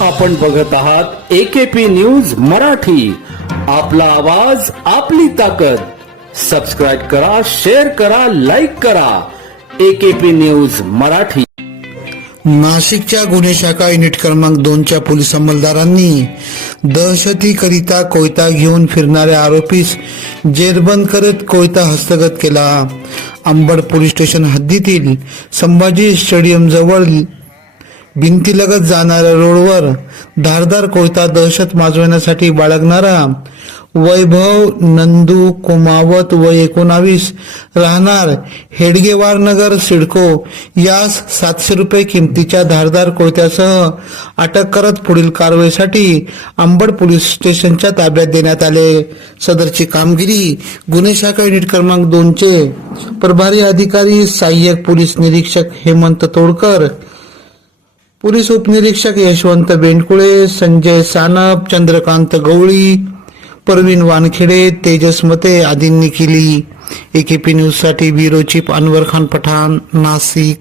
आपण बघत आहात एकेपी न्यूज मराठी. आपला आवाज आपली ताकद. सबस्क्राईब करा शेअर करा लाईक करा. AKP news Marathi. नाशिकच्या गुन्हे शाखा युनिट क्रमांक दोनच्या पोलीस अंमलदारांनी दहशतीकरिता कोयता घेऊन फिरणाऱ्या आरोपीस जेरबंद करत कोयता हस्तगत केला. अंबड पोलीस स्टेशन हद्दीतील संभाजी स्टेडियम जवळ भिंतीलगत जाणाऱ्या रोडवर धारदार कोयता दहशत माजवण्यासाठी बाळगणारा वैभव नंदू कुमावत व एकोणावीस राहणार हेडगेवार नगर सिडको यास सातशे रुपये किमतीच्या धारदार कोयत्यासह अटक करत पुढील कारवाईसाठी अंबड पोलीस स्टेशनच्या ताब्यात देण्यात आले. सदरची कामगिरी गुन्हे शाखा युनिट क्रमांक दोनचे प्रभारी अधिकारी सहाय्यक पोलीस निरीक्षक हेमंत तोडकर पोलीस उपनिरीक्षक यशवंत बेंडकुळे संजय सानप चंद्रकांत गवळी परवीन वानखेडे तेजस मते आदींनी केली. एकेपी न्यूजसाठी ब्युरो चीफ अनवर खान पठाण नाशिक.